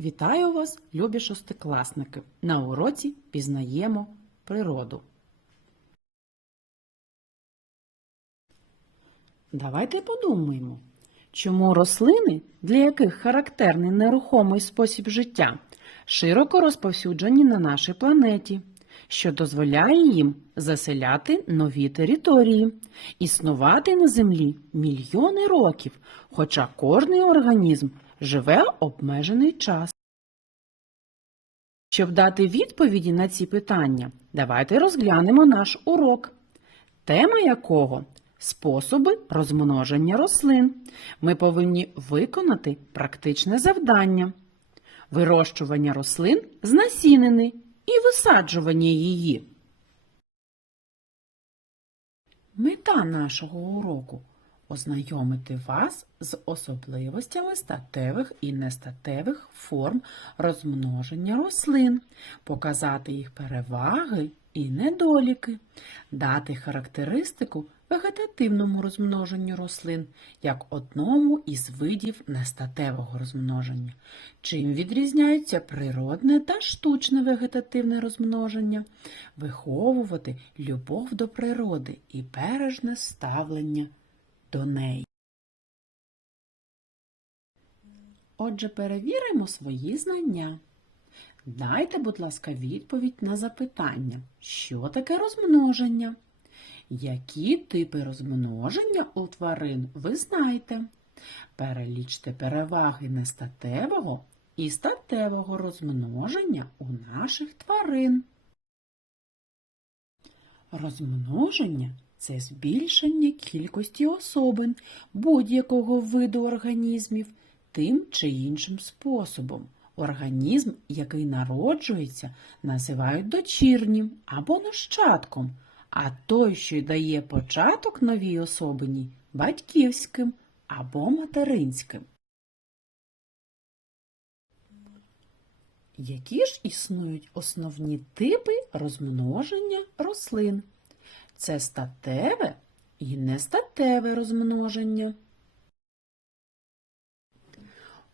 Вітаю вас, любі шостикласники! На уроці пізнаємо природу. Давайте подумаємо, чому рослини, для яких характерний нерухомий спосіб життя, широко розповсюджені на нашій планеті, що дозволяє їм заселяти нові території, існувати на Землі мільйони років, хоча кожний організм живе обмежений час. Щоб дати відповіді на ці питання, давайте розглянемо наш урок, тема якого способи розмноження рослин. Ми повинні виконати практичне завдання вирощування рослин з насінини і висаджування її. Мета нашого уроку ознайомити вас з особливостями статевих і нестатевих форм розмноження рослин, показати їх переваги і недоліки, дати характеристику вегетативному розмноженню рослин як одному із видів нестатевого розмноження, чим відрізняються природне та штучне вегетативне розмноження, виховувати любов до природи і бережне ставлення до неї. Отже, перевіримо свої знання. Дайте, будь ласка, відповідь на запитання, що таке розмноження? Які типи розмноження у тварин ви знаєте? Перелічте переваги нестатевого і статевого розмноження у наших тварин. Розмноження це збільшення кількості особин будь-якого виду організмів тим чи іншим способом. Організм, який народжується, називають дочірнім або нащадком, а той, що дає початок новій особині, батьківським або материнським. Які ж існують основні типи розмноження рослин? Це статеве і нестатеве розмноження.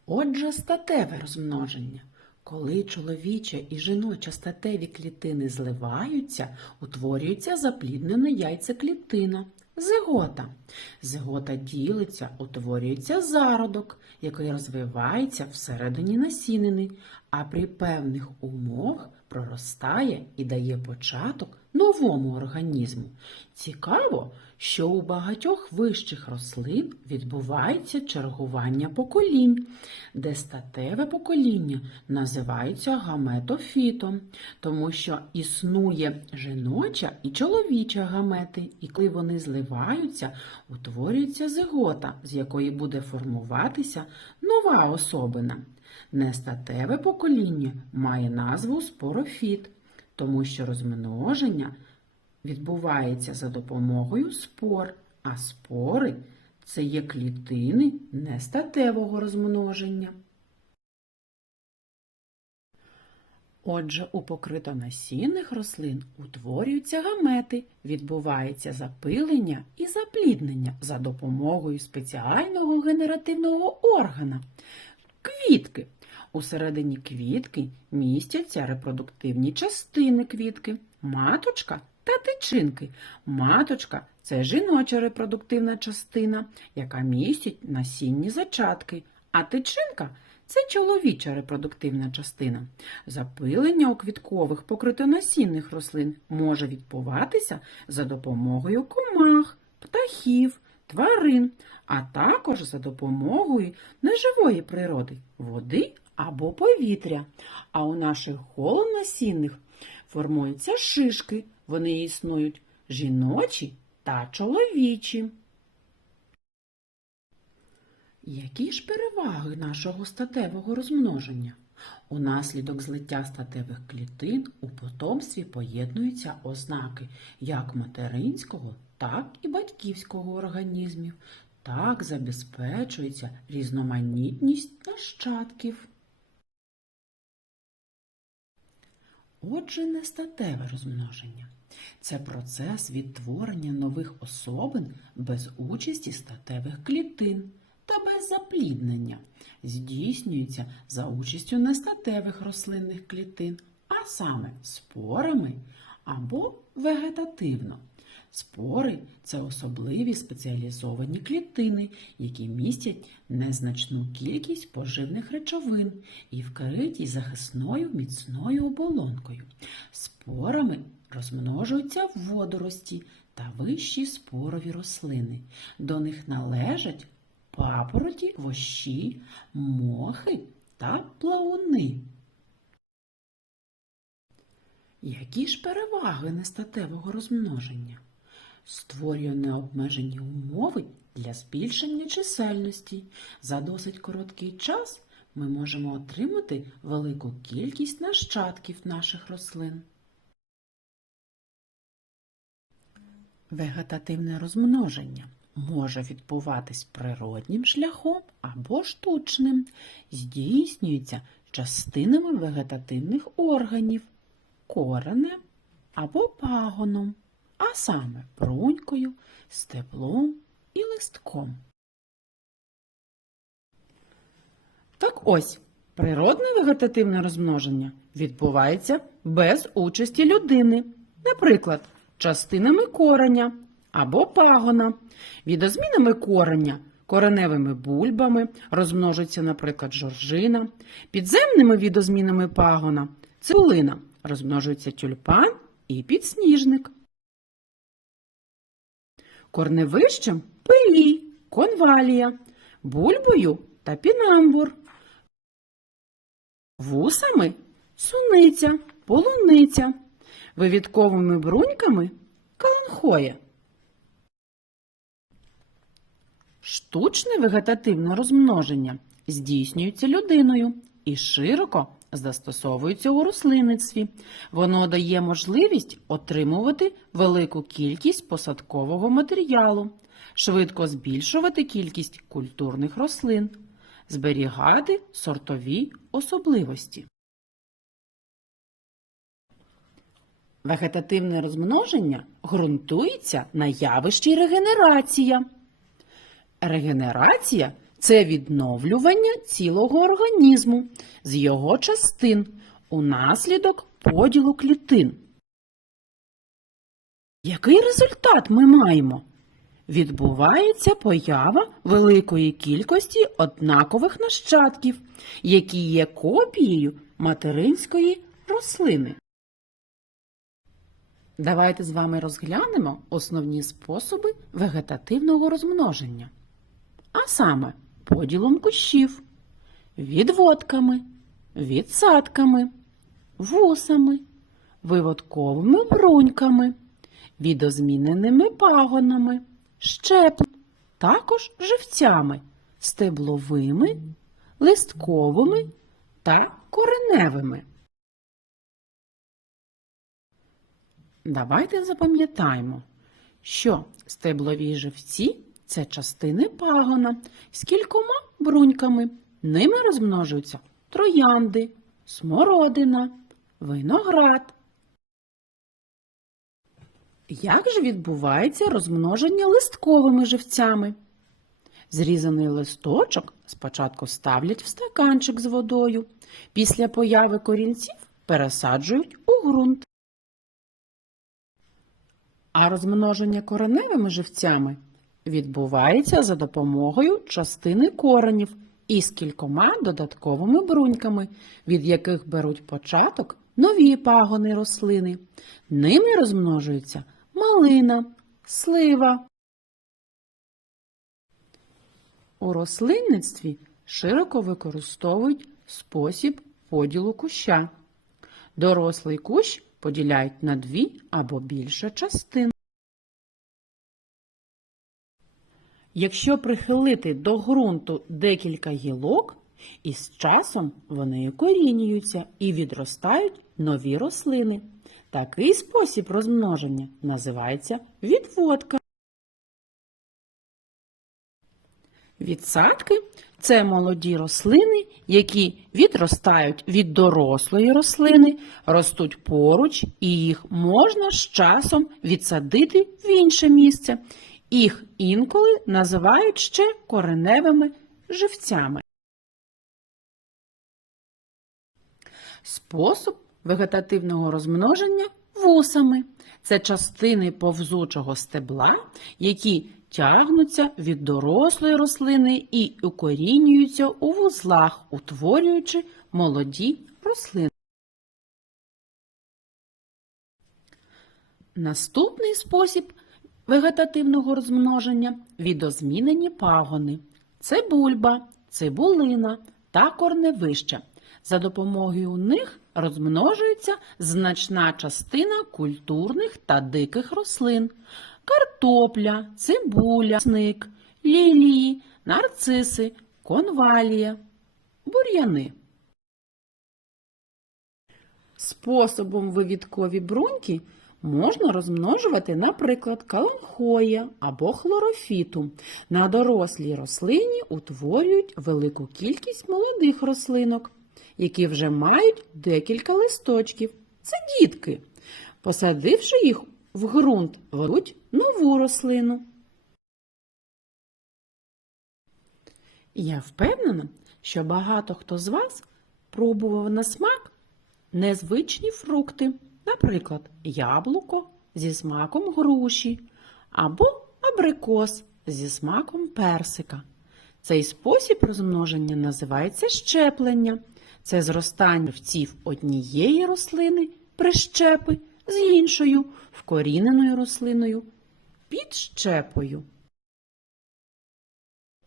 Отже, статеве розмноження. Коли чоловіча і жіноча статеві клітини зливаються, утворюється запліднена яйцеклітина – зигота. Зигота ділиться, утворюється зародок, який розвивається всередині насінини, а при певних умовах проростає і дає початок новому організму. Цікаво, що у багатьох вищих рослин відбувається чергування поколінь, де статеве покоління називається гаметофітом, тому що існує жіноча і чоловіча гамети, і коли вони зливаються, утворюється зигота, з якої буде формуватися нова особина. Нестатеве покоління має назву спорофіт, тому що розмноження відбувається за допомогою спор, а спори це є клітини нестатевого розмноження. Отже, у покритонасінних рослин утворюються гамети, відбувається запилення і запліднення за допомогою спеціального генеративного органа квітки. Усередині квітки містяться репродуктивні частини квітки, маточка та тичинки. Маточка це жіноча репродуктивна частина, яка містить насінні зачатки, а тичинка це чоловіча репродуктивна частина. Запилення у квіткових покритонасінних рослин може відбуватися за допомогою комах, птахів, тварин, а також за допомогою неживої природи води або повітря. А у наших холонасінних формуються шишки. Вони існують жіночі та чоловічі. Які ж переваги нашого статевого розмноження? Унаслідок злиття статевих клітин у потомстві поєднуються ознаки як материнського, так і батьківського організмів. Так забезпечується різноманітність нащадків. Отже, нестатеве розмноження це процес відтворення нових особин без участі статевих клітин та без запліднення, здійснюється за участю нестатевих рослинних клітин, а саме спорами або вегетативно. Спори це особливі спеціалізовані клітини, які містять незначну кількість поживних речовин і вкриті захисною міцною оболонкою. Спорами розмножуються водорості та вищі спорові рослини. До них належать папороті, вощі, мохи та плауни. Які ж переваги нестатевого розмноження? Створює необмежені умови для збільшення чисельності. За досить короткий час ми можемо отримати велику кількість нащадків наших рослин. Вегетативне розмноження може відбуватись природнім шляхом або штучним, здійснюється частинами вегетативних органів, коренем або пагоном, а саме брунькою, стеблом і листком. Так ось, природне вегетативне розмноження відбувається без участі людини, наприклад, частинами кореня або пагона, відозмінами кореня, кореневими бульбами, розмножується, наприклад, жоржина, підземними відозмінами пагона, цибулина, розмножується тюльпан і підсніжник. Корневищем пилі, конвалія, бульбою тапінамбур, вусами суниця, полуниця, вивідковими бруньками каланхоя. Штучне вегетативне розмноження здійснюється людиною і широко застосовується у рослинництві. Воно дає можливість отримувати велику кількість посадкового матеріалу, швидко збільшувати кількість культурних рослин, зберігати сортові особливості. Вегетативне розмноження ґрунтується на явищі регенерація. Регенерація це відновлювання цілого організму з його частин унаслідок поділу клітин. Який результат ми маємо? Відбувається поява великої кількості однакових нащадків, які є копією материнської рослини. Давайте з вами розглянемо основні способи вегетативного розмноження а саме поділом кущів, відводками, відсадками, вусами, виводковими бруньками, відозміненими пагонами, щеплем, також живцями, стебловими, листковими та кореневими. Давайте запам'ятаємо, що стеблові живці це частини пагона з кількома бруньками. Ними розмножуються троянди, смородина, виноград. Як же відбувається розмноження листковими живцями? Зрізаний листочок спочатку ставлять в стаканчик з водою. Після появи корінців пересаджують у ґрунт. А розмноження кореневими живцями відбувається за допомогою частини коренів із кількома додатковими бруньками, від яких беруть початок нові пагони рослини. Ними розмножується малина, слива. У рослинництві широко використовують спосіб поділу куща. Дорослий кущ поділяють на дві або більше частин. Якщо прихилити до ґрунту декілька гілок, із часом вони корінюються і відростають нові рослини. Такий спосіб розмноження називається відводка. Відсадки це молоді рослини, які відростають від дорослої рослини, ростуть поруч, і їх можна з часом відсадити в інше місце. Їх інколи називають ще кореневими живцями. Спосіб вегетативного розмноження вусами. Це частини повзучого стебла, які тягнуться від дорослої рослини і укорінюються у вузлах, утворюючи молоді рослини. Наступний спосіб вегетативного розмноження відозмінені пагони. Це бульба, цибулина та корневища. За допомогою них розмножується значна частина культурних та диких рослин: картопля, цибуля, сник, лілії, нарциси, конвалія, бур'яни. Способом вивідкові бруньки можна розмножувати, наприклад, каламхоя або хлорофіту. На дорослій рослині утворюють велику кількість молодих рослинок, які вже мають декілька листочків. Це дітки. Посадивши їх в ґрунт, ведуть нову рослину. Я впевнена, що багато хто з вас пробував на смак незвичні фрукти, наприклад, яблуко зі смаком груші або абрикос зі смаком персика. Цей спосіб розмноження називається щеплення. Це зростання вців однієї рослини прищепи з іншою вкоріненою рослиною під щепою.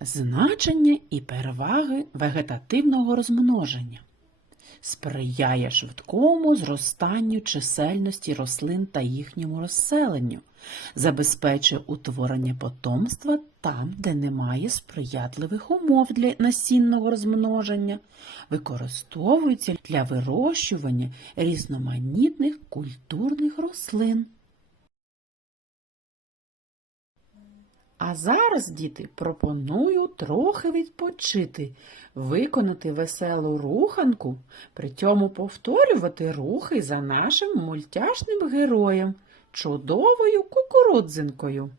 Значення і переваги вегетативного розмноження сприяє швидкому зростанню чисельності рослин та їхньому розселенню, забезпечує утворення потомства там, де немає сприятливих умов для насінного розмноження, використовується для вирощування різноманітних культурних рослин. А зараз, діти, пропоную трохи відпочити, виконати веселу руханку, при цьому повторювати рухи за нашим мультяшним героєм, чудовою кукурудзинкою.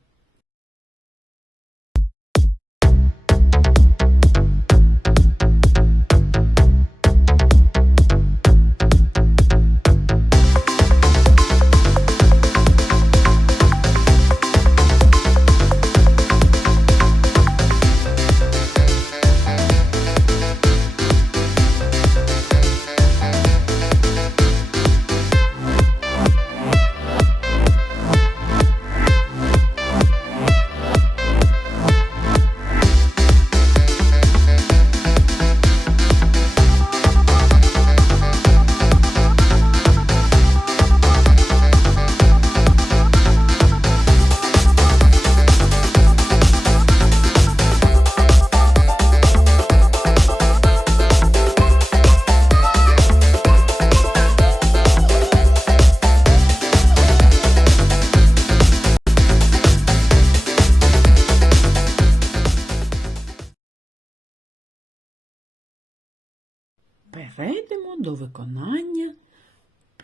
До виконання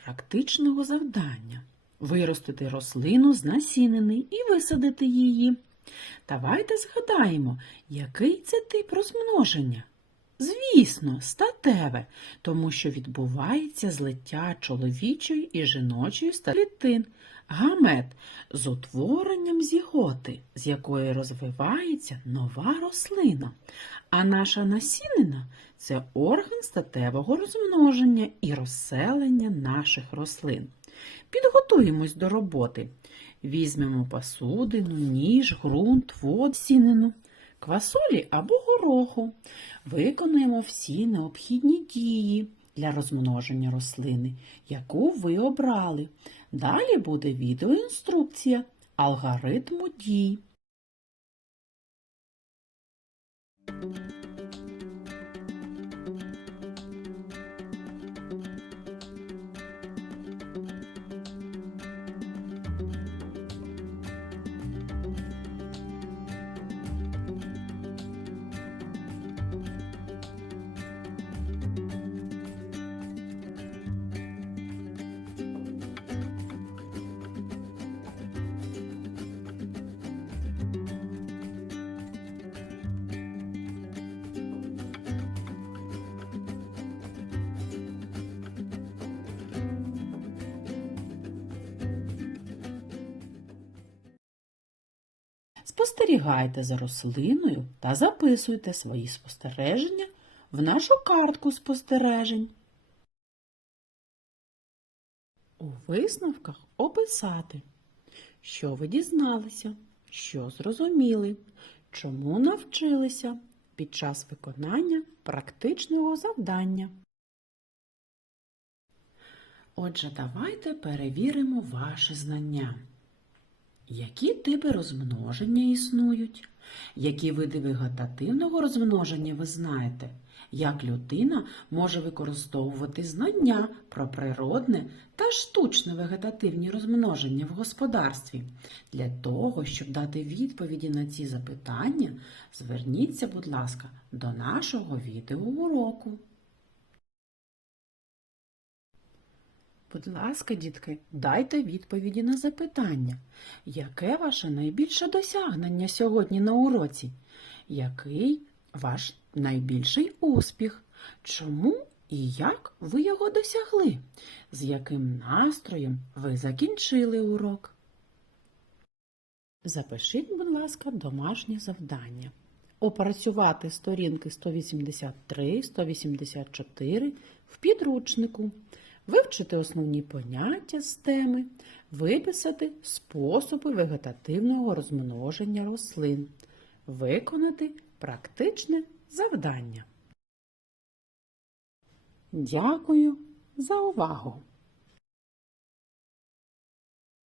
практичного завдання. Виростити рослину з насінини і висадити її. Давайте згадаємо, який це тип розмноження. Звісно, статеве, тому що відбувається злиття чоловічої і жіночої клітин, гамет з утворенням зіготи, з якої розвивається нова рослина. А наша насінина це орган статевого розмноження і розселення наших рослин. Підготуємось до роботи. Візьмемо посудину, ніж, ґрунт, воду, сінину, квасолі або гороху. Виконуємо всі необхідні дії для розмноження рослини, яку ви обрали. Далі буде відеоінструкція алгоритму дій. Спостерігайте за рослиною та записуйте свої спостереження в нашу картку спостережень. У висновках описати, що ви дізналися, що зрозуміли, чому навчилися під час виконання практичного завдання. Отже, давайте перевіримо ваші знання. Які типи розмноження існують? Які види вегетативного розмноження ви знаєте? Як людина може використовувати знання про природне та штучне вегетативні розмноження в господарстві? Для того, щоб дати відповіді на ці запитання, зверніться, будь ласка, до нашого відеоуроку. Будь ласка, дітки, дайте відповіді на запитання. Яке ваше найбільше досягнення сьогодні на уроці? Який ваш найбільший успіх? Чому і як ви його досягли? З яким настроєм ви закінчили урок? Запишіть, будь ласка, домашнє завдання. Опрацювати сторінки 183-184 в підручнику вивчити основні поняття з теми, виписати способи вегетативного розмноження рослин, виконати практичне завдання. Дякую за увагу!